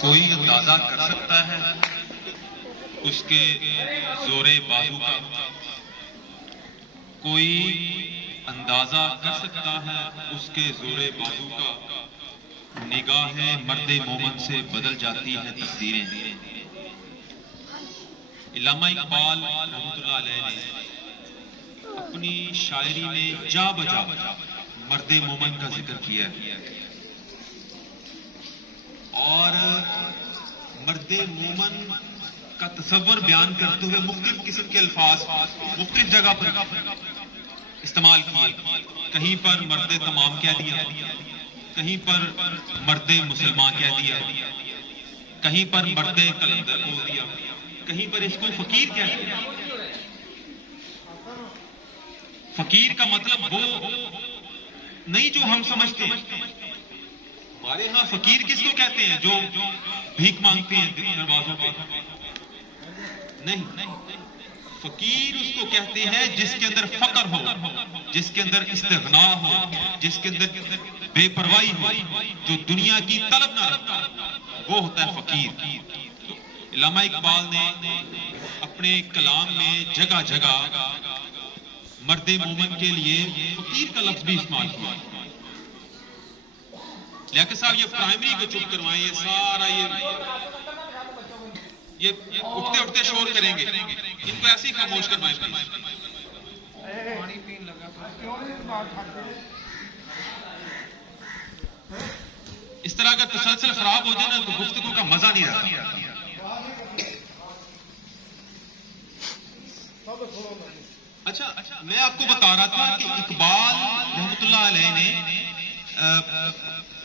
کوئی اندازہ کر سکتا ہے اس کے زور بازو کا؟ کوئی اندازہ کر سکتا ہے اس کے زور بازو کا؟ نگاہ مرد مومن سے بدل جاتی ہے تقدیریں۔ علامہ اقبال رحمۃ اللہ علیہ نے اپنی شاعری میں جا بجا مرد مومن کا ذکر کیا ہے، اور مرد مومن کا تصور بیان کرتے ہوئے مختلف قسم کے الفاظ مختلف جگہ پر استعمال کیے۔ کہیں پر مرد تمام کہہ دیا، کہیں پر مرد مسلمان کہہ دیا، کہیں پر مرد قلندر بول دیا، کہیں پر اس کو فقیر کہہ دیا۔ فقیر کا مطلب وہ نہیں جو ہم سمجھتے ہیں۔ ہمارے ہاں فقیر کس کو کہتے ہیں؟ جو بھیک مانگتے ہیں دروازوں پہ؟ نہیں، فقیر اس کو کہتے ہیں جس کے اندر فقر ہو، جس کے اندر استغنا ہو، جس کے اندر بے پرواہی ہو، جو دنیا کی طلب نہ رکھتا، وہ ہوتا ہے فقیر۔ علامہ اقبال نے اپنے کلام میں جگہ جگہ مرد مومن کے لیے فقیر کا لفظ بھی استعمال کیا۔ لیاقت صاحب یہ پرائمری کو چپ کروائیں، یہ سارا یہ اٹھتے اٹھتے شور کریں گے، ان کو ایسے ہی خاموش کروائیں۔ اس طرح اگر تسلسل خراب ہو جائے نا تو گفتگو کا مزہ نہیں رہتا۔ اچھا، میں آپ کو بتا رہا تھا کہ اقبال رحمۃ اللہ علیہ نے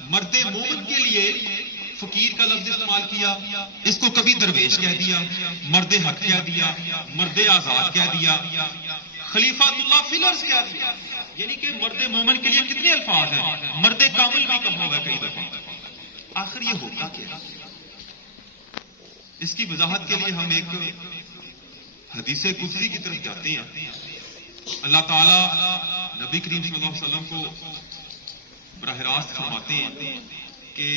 مرد مومن کے لیے فقیر کا لفظ استعمال کیا، اس کو کبھی درویش کہہ دیا، مرد حق کہہ دیا، مرد آزاد کہہ دیا، خلیفۃ اللہ فی الارض کہہ دیا۔ یعنی کہ مرد مومن کے لیے کتنے الفاظ ہیں، مرد کامل بھی کہا ہوا کئی دفعہ۔ آخر یہ ہوتا کیا؟ اس کی وضاحت کے لیے ہم ایک حدیث قدسی کی طرف جاتے ہیں۔ اللہ تعالیٰ نبی کریم صلی اللہ علیہ وسلم کو براہ راست فرماتے ہیں کہ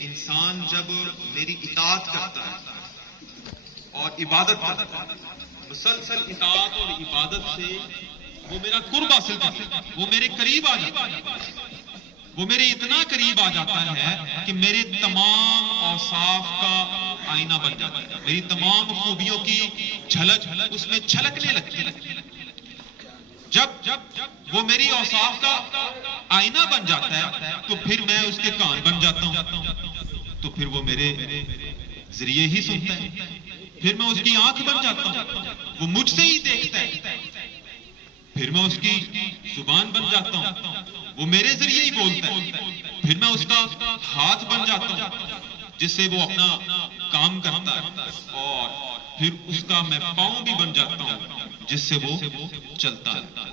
انسان جب میری اطاعت کرتا ہے اور عبادت کرتا ہے، مسلسل اطاعت اور عبادت سے وہ میرا قرب حاصل کرتا ہے، وہ میرے قریب آ جاتا ہے، وہ میرے اتنا قریب آ جاتا ہے کہ میرے تمام اوصاف کا آئینہ بن جاتا ہے، میری تمام خوبیوں کی جھلک اس میں چھلکنے لگتی ہے۔ جب وہ میری اوصاف کا آئینہ بن جاتا ہے تو پھر میں اس کے کان بن جاتا ہوں، تو پھر وہ میرے ذریعے ہی سنتا ہے، پھر میں اس کی آنکھ بن جاتا ہوں، وہ مجھ سے ہی دیکھتا ہے، پھر میں اس کی زبان بن جاتا ہوں، وہ میرے ذریعے ہی بولتا ہے، پھر میں اس کا ہاتھ بن جاتا ہوں جس سے وہ اپنا کام کرتا ہے، اور پھر اس کا میں پاؤں بھی بن جاتا ہوں جس سے وہ چلتا ہے۔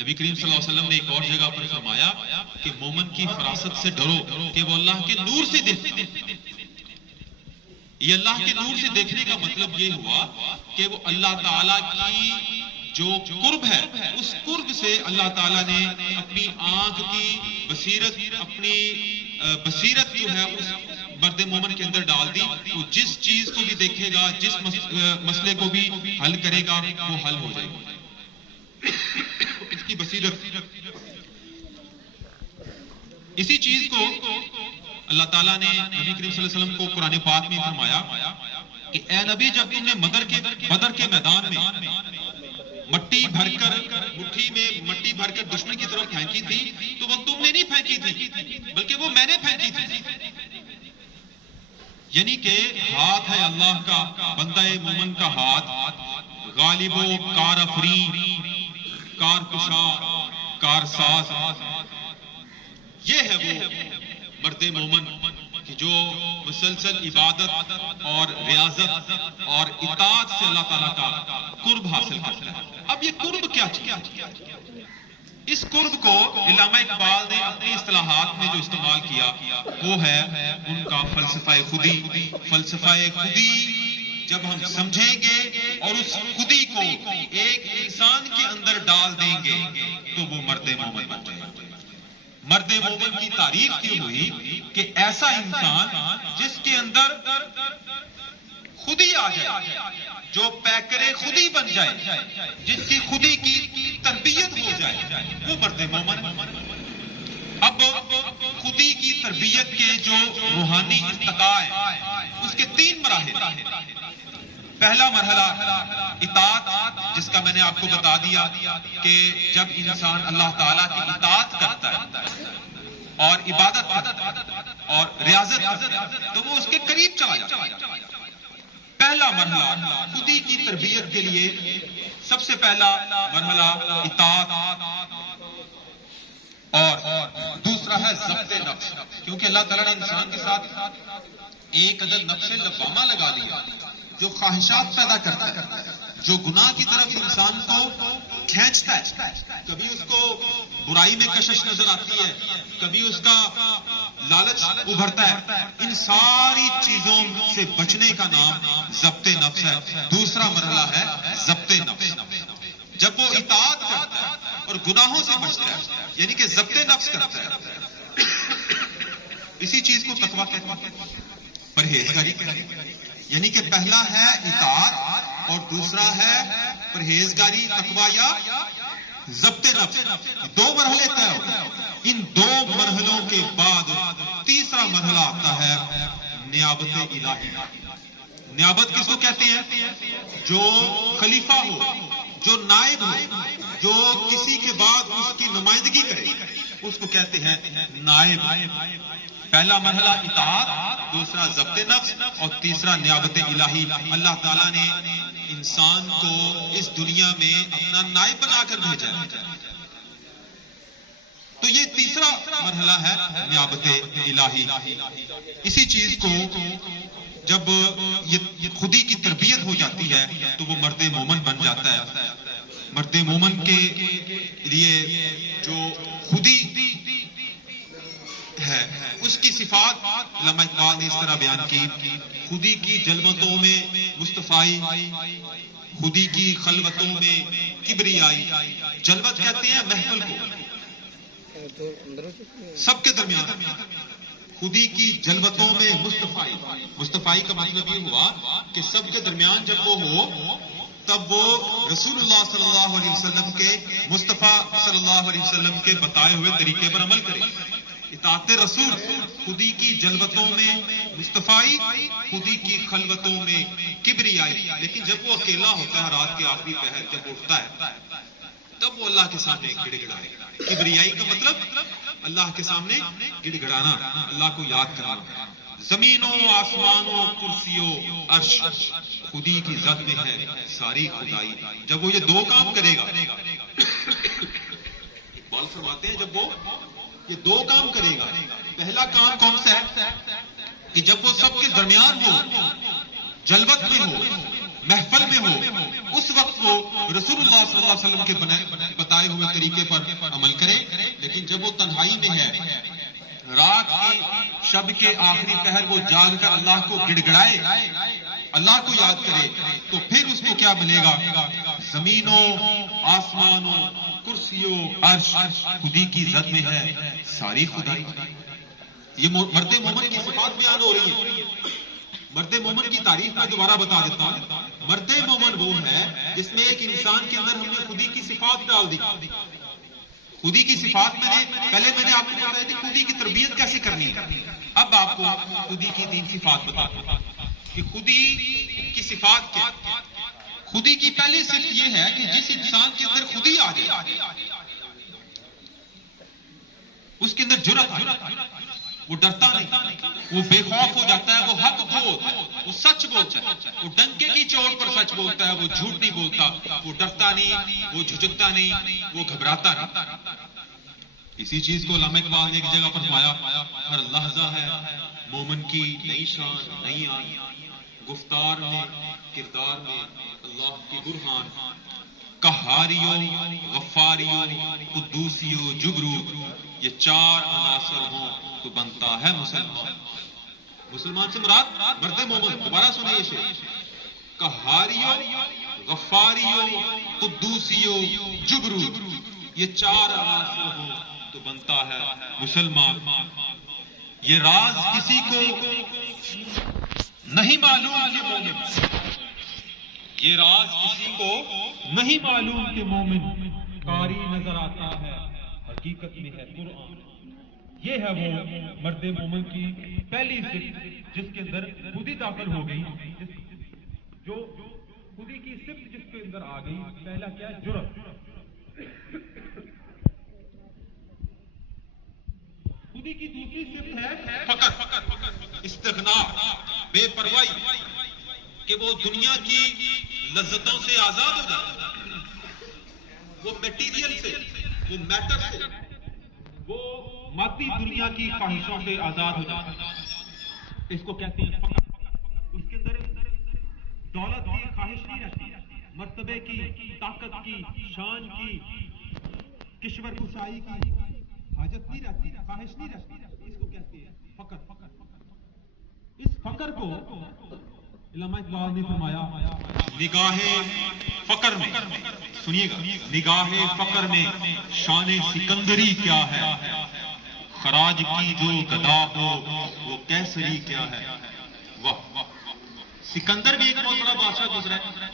نبی کریم صلی اللہ علیہ وسلم نے ایک اور جگہ پر فرمایا کہ مومن کی فراست سے ڈرو کہ وہ اللہ کے نور سے دیکھتے ہیں۔ یہ اللہ کے نور سے دیکھنے کا مطلب یہ ہوا کہ وہ اللہ تعالیٰ کی جو قرب ہے، اس قرب سے اللہ تعالیٰ نے اپنی آنکھ کی بصیرت، اپنی بصیرت جو ہے اس مرد مومن کے اندر ڈال دی، وہ جس چیز کو بھی دیکھے گا، جس مسئلے کو بھی حل کرے گا، وہ حل ہو جائے گا۔ اس کی بصیرت، اسی چیز کو اللہ تعالیٰ نے نبی کریم صلی اللہ علیہ وسلم کو قرآن پاک میں فرمایا کہ اے نبی، جب تم نے بدر کے میدان میں مٹی بھر کر مٹھی میں مٹی بھر کر دشمن کی طرف پھینکی تھی تو وہ تم نے نہیں پھینکی تھی بلکہ وہ میں نے پھینکی تھی۔ یعنی کہ ہاتھ ہے اللہ کا، بندہ مومن کا ہاتھ، غالب و کار افرین، کار کشا، کار ساز، یہ ہے وہ مرد مومن کہ جو مسلسل عبادت اور ریاضت اور اطاعت سے اللہ تعالیٰ کا قرب حاصل کرتا ہے۔ اب یہ قرب کیا چیز؟ اس قرب کو علامہ اقبال نے اپنی اصطلاحات میں جو استعمال کیا وہ ہے ان کا فلسفہ خودی۔ فلسفہ خودی جب ہم سمجھیں گے اور اس خودی کو ایک انسان کے اندر ڈال دیں گے تو وہ مرد مومن بن جائے گا۔ مرد مومن کی تعریف کی ہوئی کہ ایسا انسان جس کے اندر خود ہی آ جائے، جو پیکرے خود ہی بن جائے، جس کی خودی کی تربیت ہو جائے، وہ مرد مومن۔ اب خودی کی تربیت کے جو روحانی ارتقاء ہیں اس کے 3 مراحل۔ پہلا مرحلہ اطاعت، جس کا میں نے آپ کو بتا دیا کہ جب انسان اللہ تعالیٰ کی اطاعت کرتا ہے اور عبادت کرتا ہے اور ریاضت کرتا ہے تو وہ اس کے قریب چلا جاتا ہے۔ پہلا مرحلہ خودی کی تربیت کے لیے سب سے پہلا مرحلہ اطاعت، اور دوسرا ہے ضبط نفس، کیونکہ اللہ تعالیٰ نے انسان کے ساتھ ایک عدد نفس لوامہ لگا دیا جو خواہشات پیدا کرتا ہے، جو گناہ کی طرف انسان کو کھینچتا ہے۔ کبھی اس کو برائی میں کشش نظر آتی ہے، کبھی اس کا لالچ ابھرتا ہے۔ ان ساری چیزوں سے بچنے کا نام ضبط نفس ہے۔ دوسرا مرحلہ ہے ضبط نفس۔ جب وہ اطاعت کرتا ہے اور گناہوں سے بچتا ہے، یعنی کہ ضبط نفس کرتا ہے، اسی چیز کو تقویٰ کہتے ہیں، پرہیزگاری کہتے ہیں۔ یعنی کہ پہلا ہے اطاعت اور دوسرا ہے پرہیزگاری، تقویٰ یا ضبط نفس۔ 2 مرحلے طے ہوتے ہیں۔ ان 2 مرحلوں کے بعد تیسرا مرحلہ آتا ہے نیابت الہی۔ نیابت کس کو کہتے ہیں؟ جو خلیفہ ہو، جو نائب ہو، جو کسی کے بعد اس کی نمائندگی کرے، اس کو کہتے ہیں نائب۔ پہلا مرحلہ اطاعت، دوسرا ضبط نفس اور تیسرا نیابت الہی۔ اللہ تعالیٰ نے انسان کو اس دنیا میں اپنا نائب بنا کر بھیجا ہے، تو یہ تیسرا مرحلہ ہے نیابت الہی۔ اسی چیز کو جب یہ خودی کی تربیت ہو جاتی ہے تو وہ مرد مومن بن جاتا ہے۔ مرد مومن کے لیے جو خودی ہے اس کی صفات علامہ اقبال نے اس طرح بیان کی: خودی کی جلوتوں میں مصطفائی، خودی کی خلوتوں میں کبریائی۔ جلوت کہتے ہیں محفل کو، سب کے درمیان۔ خودی کی جلوتوں میں مصطفائی، مصطفائی کا مطلب یہ ہوا کہ سب کے درمیان جب وہ ہو تب وہ رسول اللہ صلی اللہ علیہ وسلم کے، مصطفیٰ صلی اللہ علیہ وسلم کے بتائے ہوئے طریقے پر عمل کرے۔ اطاعت رسول، خودی کی جلوتوں میں مصطفائی، خودی کی خلوتوں میں کبریائی۔ لیکن جب وہ اکیلا ہوتا ہے، رات کے آخری پہر جب اٹھتا ہے، تب وہ اللہ کے سامنے گڑ گڑائے۔ کبریائی کا مطلب اللہ کے سامنے گڑ گڑانا، اللہ کو یاد کرنا۔ زمینوں آسمانوں کرسیوں عرش، خودی کی ذات میں ہے ساری خدائی۔ جب وہ یہ 2 کام کرے گا، اقبال فرماتے ہیں جب وہ یہ 2 کام کرے گا، پہلا کام کون سا ہے کہ جب وہ سب کے درمیان ہو، جلوت میں ہو، محفل میں ہو، اس وقت وہ رسول اللہ صلی اللہ علیہ وسلم کے بتائے ہوئے طریقے پر عمل کرے۔ لیکن جب وہ تنہائی میں ہے، رات کی شب کے آخری پہر وہ جاگ کر اللہ کو گڑ گڑائے، اللہ کو یاد کرے، تو پھر اس کو کیا ملے گا؟ زمینوں آسمانوں کرسیوں عرش، خودی کی ذات میں ہے ساری خدائی۔ یہ مرد مومن کی صفات بیان ہو رہی ہے۔ مرد مومن کی تعریف میں دوبارہ بتا دیتا ہوں۔ مرد مومن وہ ہے جس میں ایک انسان کے اندر ہم نے خودی کی صفات ڈال دی۔ خودی کی صفات میں نے آپ کو بتایا تھی خودی کی تربیت کیسے کرنی ہے۔ اب آپ کو خودی کی 3 صفات بتاتا ہوں کہ خودی کی صفات کیا۔ خودی کی پہلی صفت یہ ہے کہ جس انسان کے اندر خودی آ جائے، اس کے اندر جرأت آ جائے، وہ ڈرتا نہیں، وہ بے خوف ہو جاتا ہے، وہ حق بولتا ہے، وہ سچ بولتا ہے، وہ ڈنکے کی چوٹ پر سچ بولتا ہے، وہ جھوٹ نہیں بولتا، وہ ڈرتا نہیں، وہ جھجکتا نہیں، وہ گھبراتا نہیں۔ اسی چیز کو علامہ اقبال نے ایک جگہ پر فرمایا: ہر لحظہ ہے مومن کی نئی شان نئی آن، گفتار میں کردار میں اللہ کی برہان، قہاریوں غفاریوں قدوسیوں جبرو، یہ 4 عناصر ہوں تو بنتا ہے مسلمان۔ مسلمان سے مراد مرد مومن۔ دوبارہ سنیں یہ شعر: قہاریوں غفاریوں قدوسیوں جبرو، یہ 4 عناصر ہوں تو بنتا ہے مسلمان. یہ راز کسی کو نہیں معلوم کہ مومن، یہ راز کسی کو نہیں معلوم کہ مومن قاری نظر آتا ہے، حقیقت میں ہے قرآن. یہ ہے وہ مرد مومن کی پہلی صفت جس کے اندر خودی داخل ہو گئی، جو خودی کی صفت جس کے اندر آ گئی. پہلا کیا ہے؟ جرأت. خودی کی دوسری صفت ہے فقر، استغنا، بے پرواہی، کہ وہ دنیا کی لذتوں سے آزاد ہو جاتا ہے، وہ میٹیریل سے، وہ میٹر سے، وہ مادی دنیا کی خواہشوں سے آزاد ہو جاتا ہے. اس کو کہتے ہیں فقر. اس کے اندر دولت کی خواہش نہیں رہتی، مرتبے کی، طاقت کی، شان کی، کشور کشائی کی حاجت نہیں رہتی، خواہش نہیں رہتی. اس کو کہتے ہیں فقر. اس فقر کو علامہ اقبال نے فرمایا نگاہ فقر میں، سنیے گا، نگاہ فقر میں شان سکندری کیا ہے، خراج کی جو گدا ہو وہ کیسری کیا ہے. واہ، سکندر بھی ایک بہت بڑا بادشاہ گزرا ہے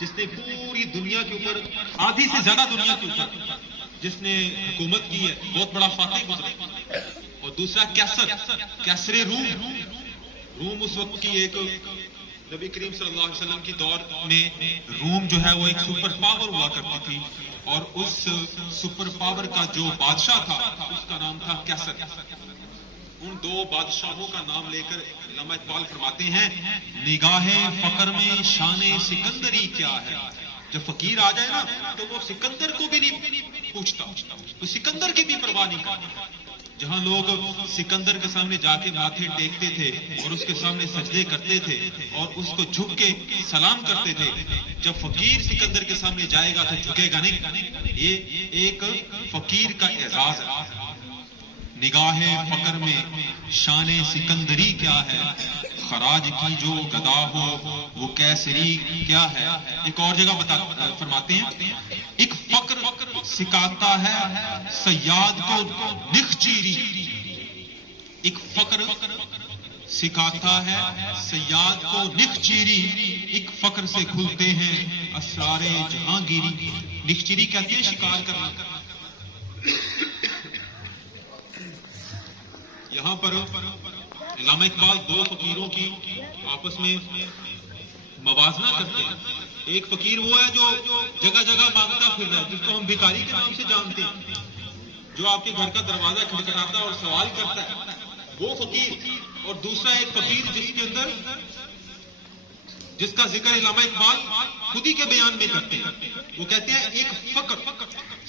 جس نے پوری دنیا کے اوپر، آدھی سے زیادہ دنیا کے اوپر جس نے حکومت کی ہے، بہت بڑا فاتح گزرا. اور دوسرا کیسر روم اس وقت کی ایک، نبی کریم صلی اللہ علیہ وسلم کی دور میں روم جو ہے وہ ایک سپر پاور ہوا کرتی تھی، اور اس سپر پاور کا جو بادشاہ تھا اس کا نام تھا کیسر. ان دو بادشاہوں کا نام لے کر علامہ اقبال فرماتے ہیں نگاہ فقر میں شان سکندری کیا ہے. جب فقیر آ جائے نا تو وہ سکندر کو بھی نہیں پوچھتا، وہ سکندر کی بھی پرواہ نہیں کرتا. جہاں لوگ سکندر کے سامنے جا کے ماتھے ٹیکتے تھے اور اس کے سامنے سجدے کرتے تھے اور اس کو جھک کے سلام کرتے تھے، جب فقیر سکندر کے سامنے جائے گا تو جھکے گا نہیں. یہ ایک فقیر کا اعزاز ہے. نگاہ فقر میں شان سکندری کیا ہے، خراج کی جو گدا ہو وہ کیسری کیا ہے. ایک اور جگہ فرماتے ہیں ایک فقر سکھاتا ہے صیاد کو نخ چیری. ایک فقر سکھاتا ہے صیاد کو نخ چیری، ایک فقر سے کھلتے ہیں اسرار جہانگیری. نخ چیری کہتے ہیں شکار کرنا. یہاں پر علامہ اقبال دو فقیروں کی آپس میں موازنہ کرتے ہیں. ایک فقیر وہ ہے جو جگہ جگہ مانگتا پھر رہا ہے، جس کو ہم بھکاری کے نام سے جانتے ہیں، جو آپ کے گھر کا دروازہ کھٹکھٹاتا اور سوال کرتا ہے، وہ فقیر. اور دوسرا ایک فقیر جس کا ذکر علامہ اقبال خود ہی کے بیان میں کرتے ہیں. وہ کہتے ہیں ایک فقر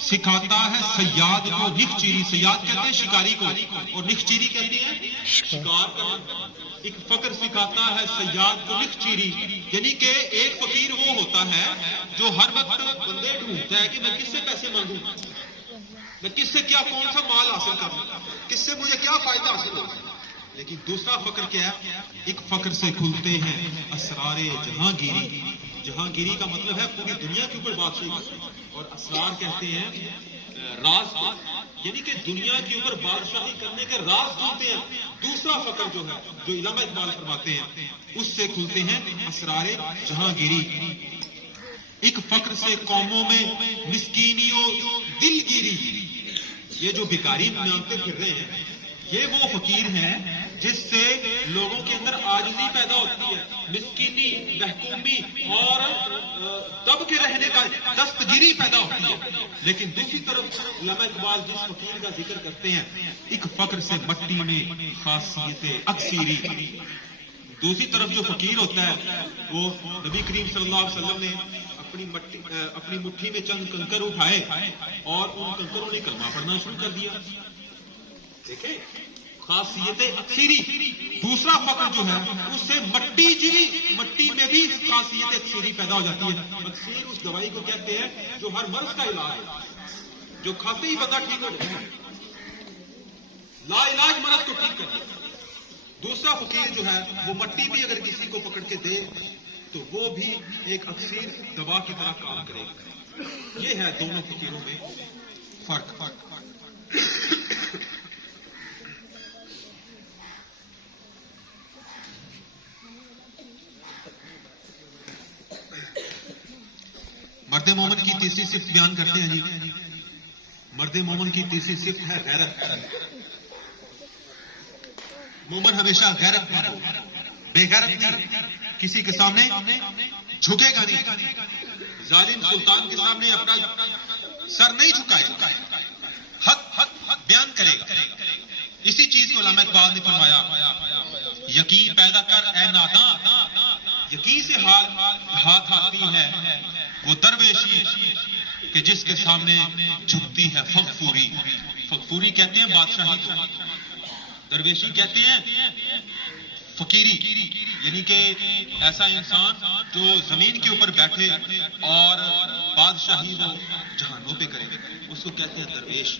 سکھاتا ہے صیاد کو نخ چیری. صیاد کہتے ہیں شکاری کو، اور نخ چیری کہتے ہیں شکار کرنا. ایک فقر سکھاتا ہے صیاد کو نخ چیری، یعنی کہ ایک فقیر وہ ہوتا ہے جو ہر وقت بندے ڈھونڈتا ہے کہ میں کس سے پیسے مانگوں، میں کس سے کیا، کون سا مال حاصل کروں، کس سے مجھے کیا فائدہ حاصل ہو. لیکن دوسرا فقر کیا ہے؟ ایک فقر سے کھلتے ہیں اسرار جہانگیری. جہانگیری کا مطلب ہے پوری دنیا کے اوپر بادشاہی، اور اسرار کہتے ہیں راز، یعنی کہ دنیا کے اوپر بادشاہی کرنے کے راز کھلتے ہیں. دوسرا فقر جو ہے، جو علامہ اقبال فرماتے ہیں، اس سے کھلتے ہیں اسرار جہانگیری. ایک فقر سے قوموں میں مسکینی و دل گیری. یہ جو بھکاری مانگتے پھر رہے ہیں، یہ وہ فقیر ہیں جس سے لوگوں کے اندر عاجزی پیدا ہوتی ہے، مسکینی، محکومی اور دب کے رہنے کا دستگیری پیدا ہوتی ہے. لیکن دوسری طرف علامہ اقبال جس فقیر کا ذکر کرتے ہیں، ایک فقر سے مٹی میں خاصیت اکثیری. دوسری طرف جو فقیر ہوتا ہے وہ نبی کریم صلی اللہ علیہ وسلم نے اپنی مٹھی میں چند کنکر اٹھائے اور ان کنکروں نے کلمہ پڑھنا شروع کر دیا. دیکھیں خاصیت اکثیری. دوسرا فقر جو ہے اس سے مٹی میں بھی خاصیت اکثیری پیدا ہو جاتی ہے. اکثیر اس دوائی کو کہتے ہیں جو ہر مرض کا علاج ہے، جو کھاتے ہی بندہ ٹھیک ہو جائے، لا علاج مرض کو ٹھیک کر دے. دوسرا فقیر جو ہے وہ مٹی بھی اگر کسی کو پکڑ کے دے تو وہ بھی ایک اکثیر دوا کی طرح کام کرے گا. یہ ہے دونوں فقیروں میں فرق. مومن کی تیسری صفت بیان کرتے ہیں جی. مرد مومن کی تیسری صفت ہے غیرت. مومن ہمیشہ غیرت مند ہو، بے غیرت نہیں، کسی کے سامنے جھکے گا نہیں، ظالم سلطان کے سامنے اپنا سر نہیں جھکائے گا، حق بیان کرے گا. اسی چیز کو علامہ اقبال نے فرمایا، یقین پیدا کر اے ناداں، یقین سے ہاتھ آتی ہے وہ درویشی کہ جس کے سامنے جھکتی ہے فغفوری. فغفوری کہتے ہیں بادشاہی کو، درویشی کہتے ہیں فقیری، یعنی کہ ایسا انسان جو زمین کے اوپر بیٹھے اور بادشاہی وہ جہانوں پہ کرے، اس کو کہتے ہیں درویش.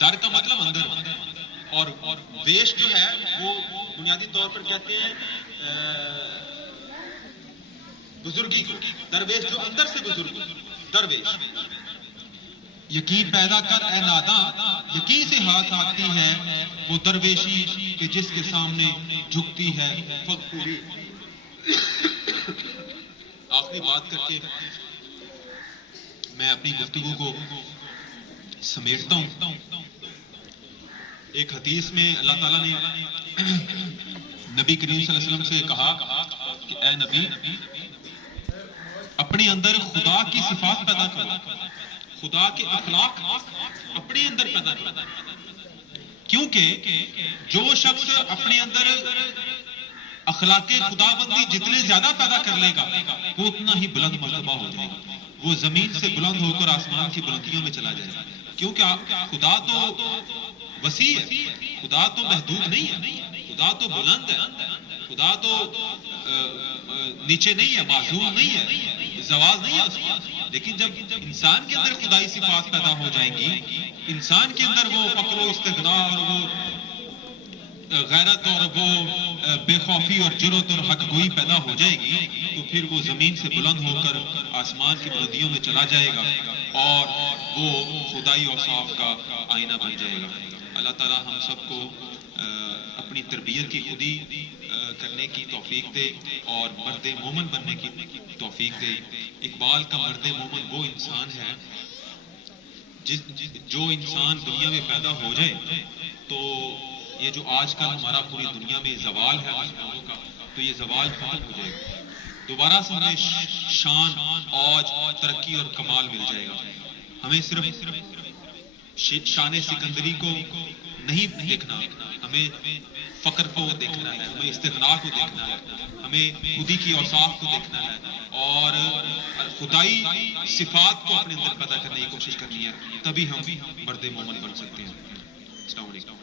در کا مطلب اندر، اور ویش جو ہے وہ بنیادی طور پر کہتے ہیں بزرگی کو. درویش جو اندر سے بزرگ، درویش. یقین پیدا کر اے ناداں، یقین سے ہاتھ آتی ہے وہ درویشی کہ جس کے سامنے جھکتی ہے فغفوری. آخری بات کر کے میں اپنی گفتگو کو سمیٹتا ہوں. ایک حدیث میں اللہ تعالیٰ نے نبی کریم صلی اللہ علیہ وسلم سے کہا کہ اے نبی، اپنے اندر خدا کی صفات پیدا کرو، خدا کے اخلاق اپنے اندر پیدا کرو، کیونکہ جو شخص اپنے اندر اخلاق خدا بندی جتنے زیادہ پیدا کر لے گا وہ اتنا ہی بلند مرتبہ ہو جائے گا، وہ زمین سے بلند ہو کر آسمان کی بلندیوں میں چلا جائے گا. کیونکہ خدا تو وسیع ہے، خدا تو محدود نہیں ہے، خدا تو بلند ہے، خدا تو نیچے نہیں ہے، معزول نہیں ہے، زوال نہیں ہے اس کا. لیکن جب انسان کے اندر خدائی صفات پیدا ہو جائیں گی، انسان کے اندر وہ فقر و استغنا اور وہ غیرت اور وہ بے خوفی اور جرأت اور حق گوئی پیدا ہو جائے گی، تو پھر وہ زمین سے بلند ہو کر آسمان کی بلندیوں میں چلا جائے گا اور وہ خدائی اوصاف کا آئینہ بن جائے گا. اللہ تعالی ہم سب کو اپنی تربیت کی خودی کرنے کی توفیق دے اور مرد مومن بننے کی توفیق دے. اقبال کا مرد مومن وہ انسان ہے جو انسان دنیا میں پیدا ہو جائے تو یہ جو آج کل ہمارا پوری دنیا میں زوال ہے مسلمانوں کا، تو یہ زوال ختم ہو جائے گا، دوبارہ سے ہمیں شان، اوج، ترقی اور کمال مل جائے گا. ہمیں صرف شان سکندری کو نہیں دیکھنا، ہمیں فقر کو دیکھنا ہے، ہمیں استغنا کو دیکھنا ہے، ہمیں خودی کی اوصاف کو دیکھنا ہے اور خدائی صفات کو اپنے اندر پیدا کرنے کی کوشش کرنی ہے. تبھی ہم مرد مومن بن سکتے ہیں. السلام علیکم.